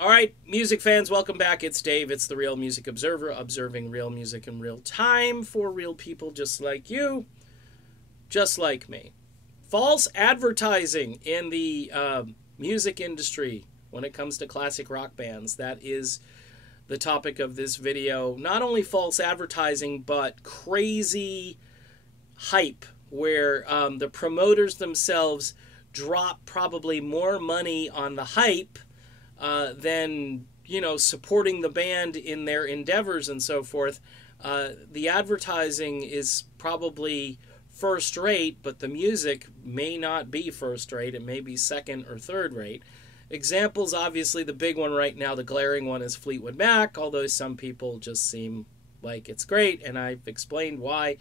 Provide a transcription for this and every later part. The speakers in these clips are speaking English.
All right, music fans, welcome back. It's Dave. It's the Real Music Observer, observing real music in real time for real people just like you, just like me. False advertising in the music industry when it comes to classic rock bands. That is the topic of this video. Not only false advertising, but crazy hype where the promoters themselves drop probably more money on the hype than, you know, supporting the band in their endeavors and so forth. The advertising is probably first rate, but the music may not be first rate. It may be second or third rate. Examples, obviously, the big one right now, the glaring one, is Fleetwood Mac, although some people just seem like it's great, and I've explained why.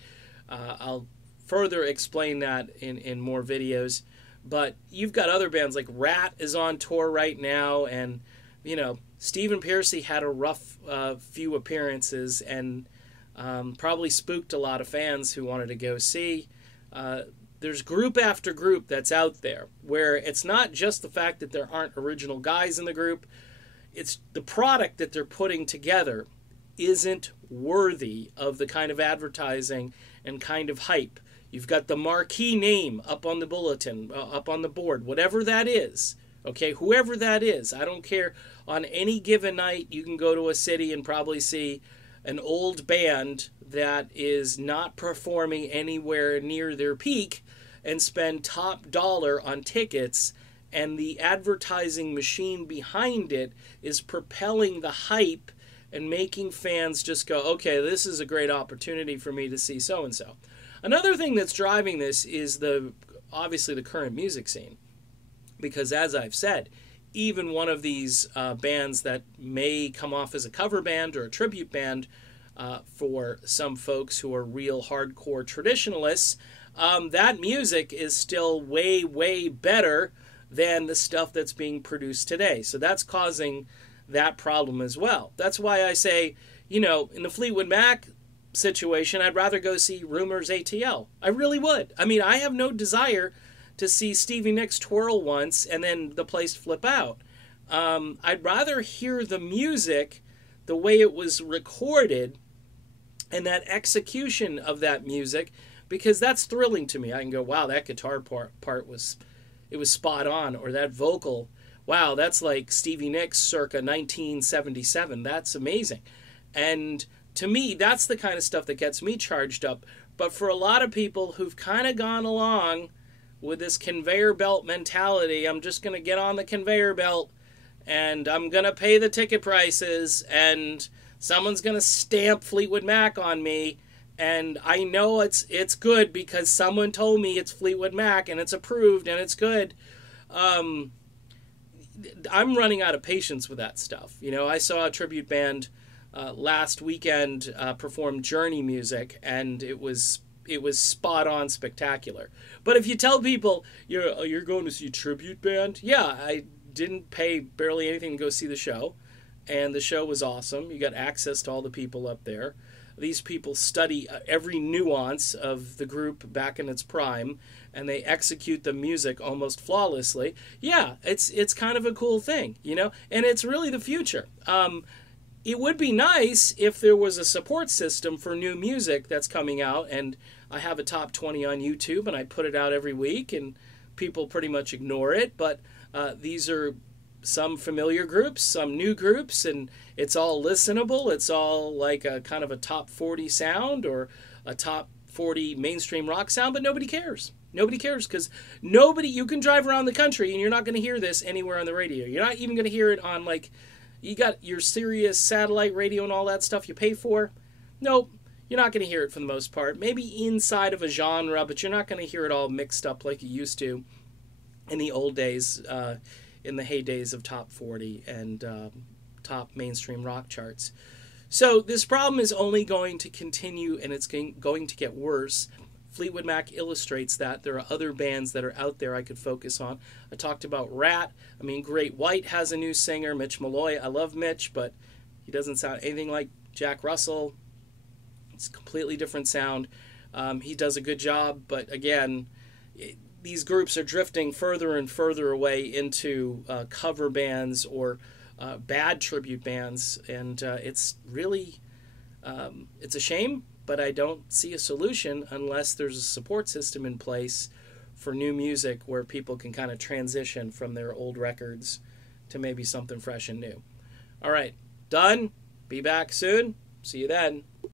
I'll further explain that in more videos. But you've got other bands like Rat is on tour right now, and, you know, Stephen Pearcy had a rough few appearances and probably spooked a lot of fans who wanted to go see. There's group after group that's out there where it's not just the fact that there aren't original guys in the group, it's the product that they're putting together isn't worthy of the kind of advertising and kind of hype. You've got the marquee name up on the bulletin, up on the board, whatever that is. Okay, whoever that is, I don't care. On any given night, you can go to a city and probably see an old band that is not performing anywhere near their peak and spend top dollar on tickets, and the advertising machine behind it is propelling the hype and making fans just go, okay, this is a great opportunity for me to see so-and-so. Another thing that's driving this is obviously the current music scene. Because as I've said, even one of these bands that may come off as a cover band or a tribute band for some folks who are real hardcore traditionalists, that music is still way, way better than the stuff that's being produced today. So that's causing that problem as well. That's why I say, you know, in the Fleetwood Mac situation, I'd rather go see Rumors ATL. I really would. I mean, I have no desire to see Stevie Nicks twirl once and then the place flip out. I'd rather hear the music the way it was recorded and that execution of that music, because that's thrilling to me. I can go, wow, that guitar part was spot on, or that vocal, wow, that's like Stevie Nicks circa 1977. That's amazing. And to me, that's the kind of stuff that gets me charged up. But for a lot of people who've kind of gone along with this conveyor belt mentality, I'm just going to get on the conveyor belt and I'm going to pay the ticket prices and someone's going to stamp Fleetwood Mac on me. And I know it's good because someone told me it's Fleetwood Mac and it's approved and it's good. I'm running out of patience with that stuff. You know, I saw a tribute band last weekend performed Journey music, and it was spot on spectacular. But if you tell people you're going to see a tribute band, yeah, I didn't pay barely anything to go see the show, and the show was awesome. You got access to all the people up there. These people study every nuance of the group back in its prime, and they execute the music almost flawlessly. Yeah, it's kind of a cool thing, you know, and it's really the future. It would be nice if there was a support system for new music that's coming out, and I have a top 20 on YouTube, and I put it out every week, and people pretty much ignore it, but these are some familiar groups, some new groups, and it's all listenable. It's all like a kind of a top 40 sound or a top 40 mainstream rock sound, but nobody cares. Nobody cares because you can drive around the country and you're not going to hear this anywhere on the radio. You're not even going to hear it on, like, you got your Sirius satellite radio and all that stuff you pay for. Nope, you're not going to hear it for the most part. Maybe inside of a genre, but you're not going to hear it all mixed up like you used to in the old days, in the heydays of top 40 and top mainstream rock charts. So this problem is only going to continue, and it's going to get worse. Fleetwood Mac illustrates that. There are other bands that are out there I could focus on. I talked about Rat. I mean, Great White has a new singer, Mitch Malloy. I love Mitch, but he doesn't sound anything like Jack Russell. It's a completely different sound. He does a good job, but again, these groups are drifting further and further away into cover bands or bad tribute bands, and it's really it's a shame, but I don't see a solution unless there's a support system in place for new music where people can kind of transition from their old records to maybe something fresh and new. All right, done. Be back soon. See you then.